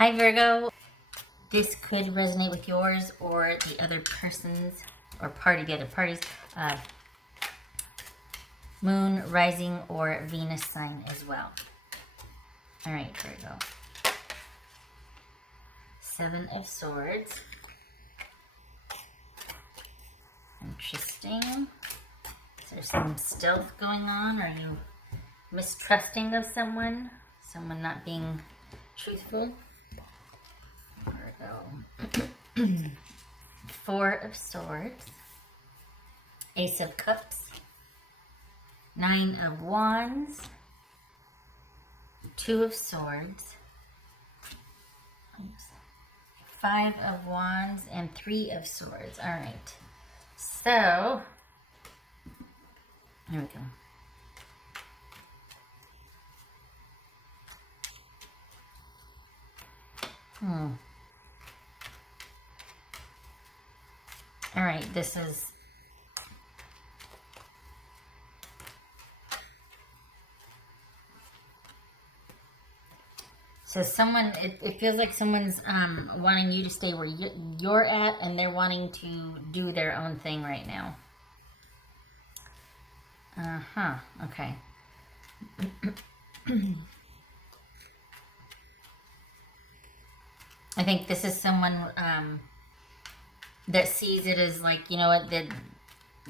Hi Virgo, this could resonate with yours or the other person's, or the other party's moon, rising, or Venus sign as well. All right, Virgo. Seven of Swords. Interesting. Is there some stealth going on? Are you mistrusting of someone? Someone not being truthful? Virgo. Four of Swords. Ace of Cups. Nine of Wands. Two of Swords. Five of Wands and Three of Swords. All right. So, here we go. All right, this is so someone, it feels like someone's wanting you to stay where you're at, and they're wanting to do their own thing right now. Okay. I think this is someone that sees it as like, you know what, that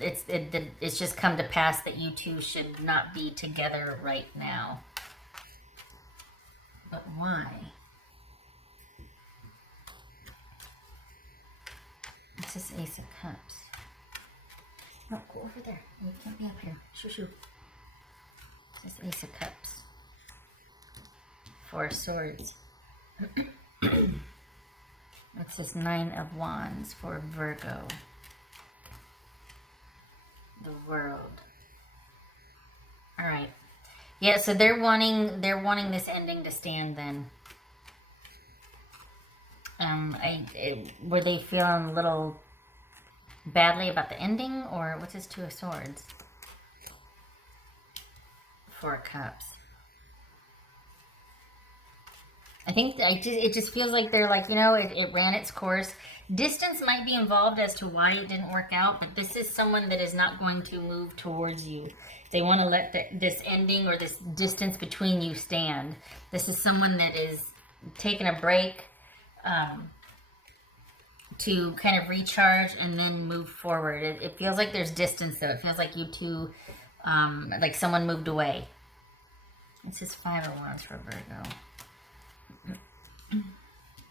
it's just come to pass that you two should not be together right now. But why? It's this Ace of Cups. No, go over there. You can't be up here. Shoo shoo. It's this Ace of Cups. Four of Swords. It's this Nine of Wands for Virgo. The World. All right. Yeah, so they're wanting this ending to stand then. Were they feeling a little badly about the ending, or what's this Two of Swords? Four of Cups. I think it just feels like they're like, you know, it ran its course. Distance might be involved as to why it didn't work out, but this is someone that is not going to move towards you. They want to let this ending or this distance between you stand. This is someone that is taking a break to kind of recharge and then move forward. It feels like there's distance, though. It feels like you two, like someone moved away. This is Five of Wands for Virgo.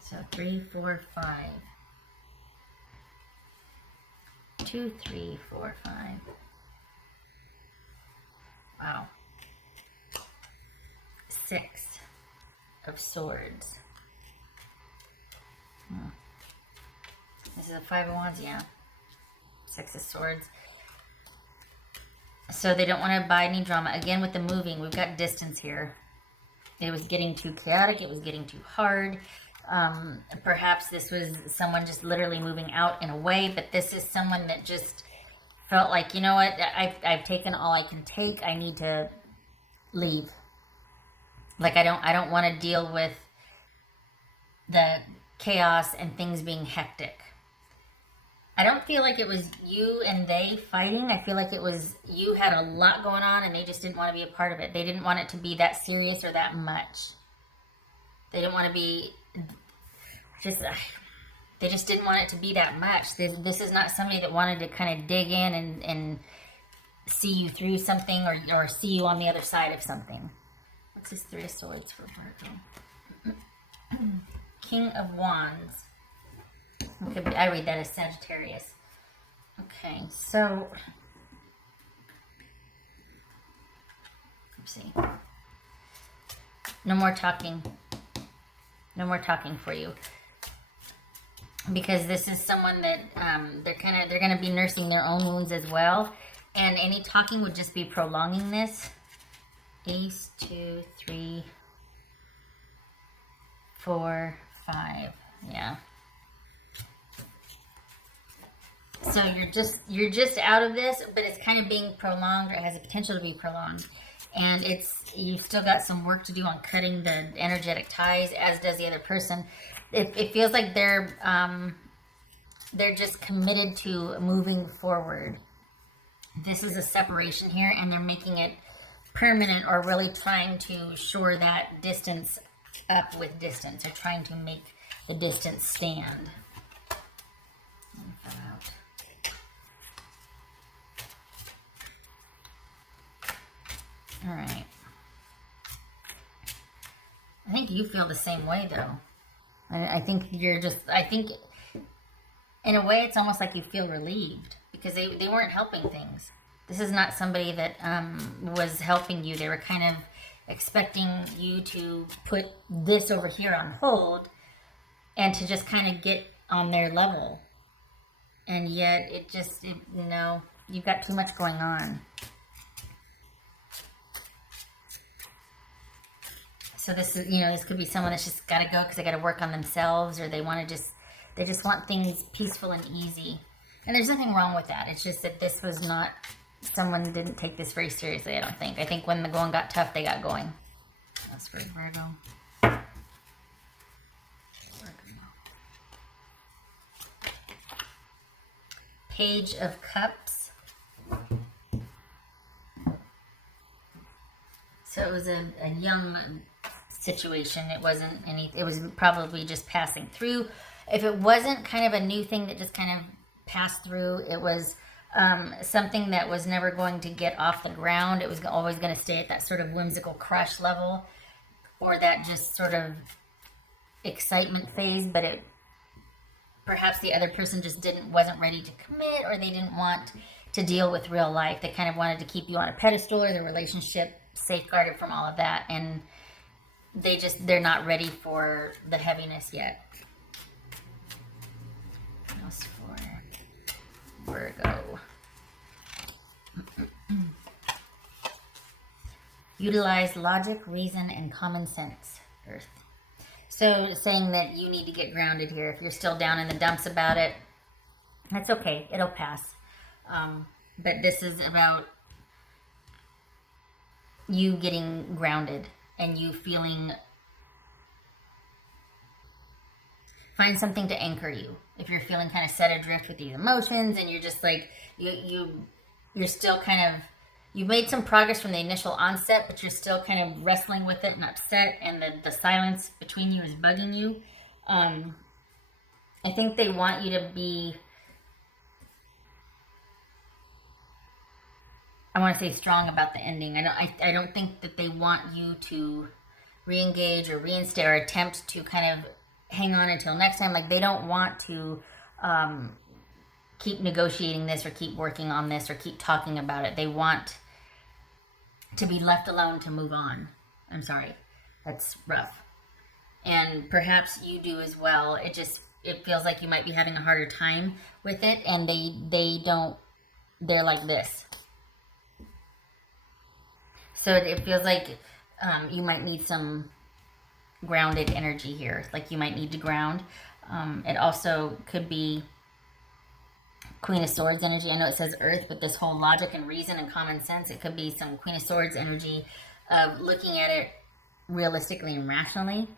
So 3, 4, 5. 2, 3, 4, 5. Wow. 6 of Swords. This is a Five of Wands, yeah. 6 of Swords. So they don't want to abide any drama. Again, with the moving, we've got distance here. It was getting too chaotic. It was getting too hard. Perhaps this was someone just literally moving out and away, but this is someone that just felt like, you know what, I've taken all I can take. I need to leave. Like I don't want to deal with the chaos and things being hectic. I don't feel like it was you and they fighting. I feel like it was you had a lot going on and they just didn't want to be a part of it. They didn't want it to be that serious or that much. They didn't want to be they just didn't want it to be that much. This is not somebody that wanted to kind of dig in and see you through something or see you on the other side of something. What's this Three of Swords for Virgo? King of Wands. I read that as Sagittarius. Okay, so let's see. No more talking. No more talking for you. Because this is someone that they're gonna be nursing their own wounds as well. And any talking would just be prolonging this. Ace, 2, 3, 4, 5. Yeah. So you're just out of this, but it's kind of being prolonged, or it has the potential to be prolonged. And you've still got some work to do on cutting the energetic ties, as does the other person. It feels like they're just committed to moving forward. This is a separation here, and they're making it permanent, or really trying to shore that distance up with distance, or trying to make the distance stand. All right. I think you feel the same way, though. I think I think in a way it's almost like you feel relieved, because they weren't helping things. This is not somebody that was helping you. They were kind of expecting you to put this over here on hold and to just kind of get on their level. And yet you've got too much going on. So this is, this could be someone that's just got to go because they got to work on themselves, or they just want things peaceful and easy. And there's nothing wrong with that. It's just that this was not, someone didn't take this very seriously, I don't think. I think when the going got tough, they got going. That's for Virgo. Page of Cups. So it was a young situation. It wasn't it was probably just passing through. If it wasn't kind of a new thing that just kind of passed through, it was something that was never going to get off the ground. It was always going to stay at that sort of whimsical crush level, or that just sort of excitement phase, but perhaps the other person just wasn't ready to commit, or they didn't want to deal with real life. They kind of wanted to keep you on a pedestal, or the relationship safeguarded from all of that, and they're not ready for the heaviness yet. What else for Virgo? Utilize logic, reason, and common sense, Earth. So saying that you need to get grounded here. If you're still down in the dumps about it, that's okay. It'll pass. But this is about you getting grounded and you feeling, find something to anchor you. If you're feeling kind of set adrift with these emotions, and you're just like, you're still kind of, you've made some progress from the initial onset, but you're still kind of wrestling with it and upset, and the silence between you is bugging you. I think they want you to be, I want to say, strong about the ending. I don't think that they want you to re-engage or reinstate or attempt to kind of hang on until next time. Like, they don't want to keep negotiating this, or keep working on this, or keep talking about it. They want to be left alone to move on. I'm sorry. That's rough. And perhaps you do as well. It feels like you might be having a harder time with it, and they're like this. So it feels like you might need some grounded energy here. Like, you might need to ground. It also could be Queen of Swords energy. I know it says Earth, but this whole logic and reason and common sense, it could be some Queen of Swords energy of looking at it realistically and rationally,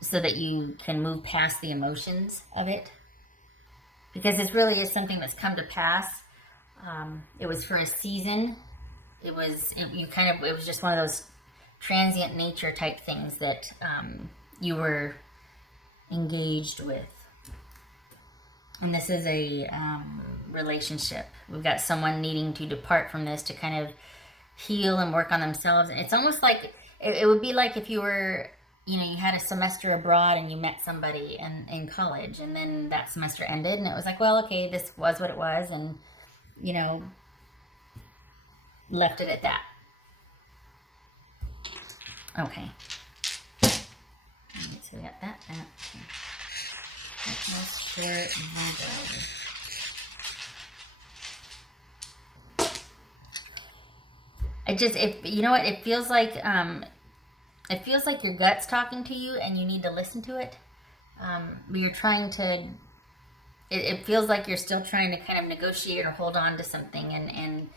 so that you can move past the emotions of it. Because this really is something that's come to pass. It was for a season. It was just one of those transient nature type things that you were engaged with. And this is a relationship. We've got someone needing to depart from this to kind of heal and work on themselves. And it's almost like, it would be like if you were, you had a semester abroad and you met somebody in college, and then that semester ended, and it was like, well, okay, this was what it was, and, left it at that. Okay. So we got that. It feels like your gut's talking to you, and you need to listen to it. You're trying to. It feels like you're still trying to kind of negotiate or hold on to something, and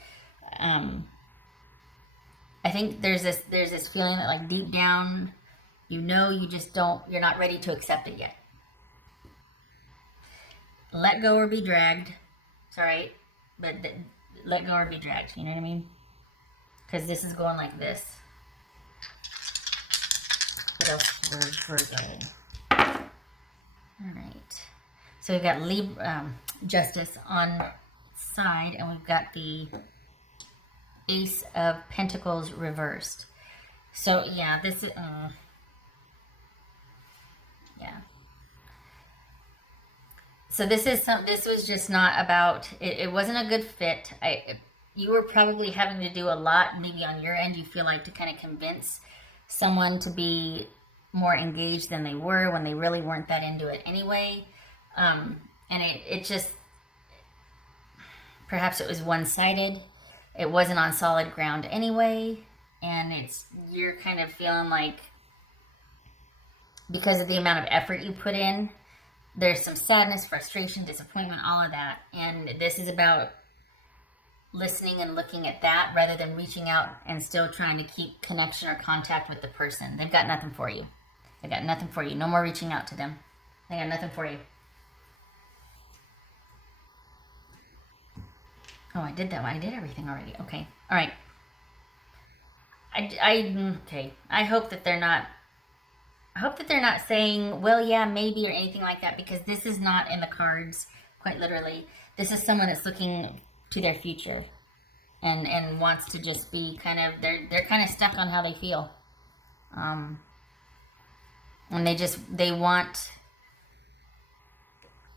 I think there's this feeling that like deep down, you know, you just don't, you're not ready to accept it yet. Let go or be dragged. It's all right, but let go or be dragged. You know what I mean? Because this is going like this. What else for Virgo? All right. So we've got Justice on side, and we've got the Ace of Pentacles reversed. So yeah, this is yeah. So this was just not about it. It wasn't a good fit. You were probably having to do a lot, maybe on your end. You feel like to kind of convince someone to be more engaged than they were when they really weren't that into it anyway. And it just, perhaps it was one-sided. It wasn't on solid ground anyway. And you're kind of feeling like, because of the amount of effort you put in, there's some sadness, frustration, disappointment, all of that. And this is about listening and looking at that rather than reaching out and still trying to keep connection or contact with the person. They've got nothing for you. They've got nothing for you. No more reaching out to them. They got nothing for you. Oh, I did that one. I did everything already. Okay. All right. Okay. I hope that they're not saying, well, yeah, maybe, or anything like that, because this is not in the cards, quite literally. This is someone that's looking to their future and wants to just be kind of, they're kind of stuck on how they feel. And they want,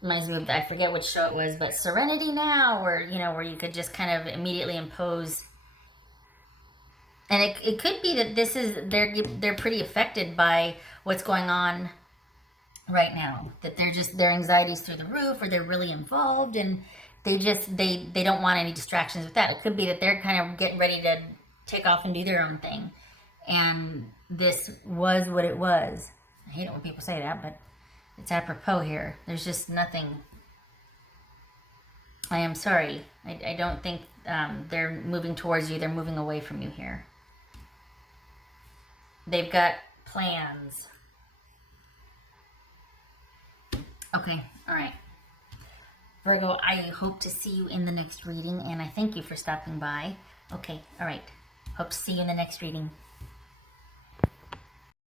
reminds me of, I forget which show it was, but Serenity Now, or, where you could just kind of immediately impose. And it could be that they're pretty affected by what's going on right now. That their anxiety's through the roof, or they're really involved, and they don't want any distractions with that. It could be that they're kind of getting ready to take off and do their own thing. And this was what it was. I hate it when people say that, but it's apropos here. There's just nothing. I am sorry. I don't think they're moving towards you. They're moving away from you here. They've got plans. Okay. All right. Virgo, I hope to see you in the next reading, and I thank you for stopping by. Okay. All right. Hope to see you in the next reading.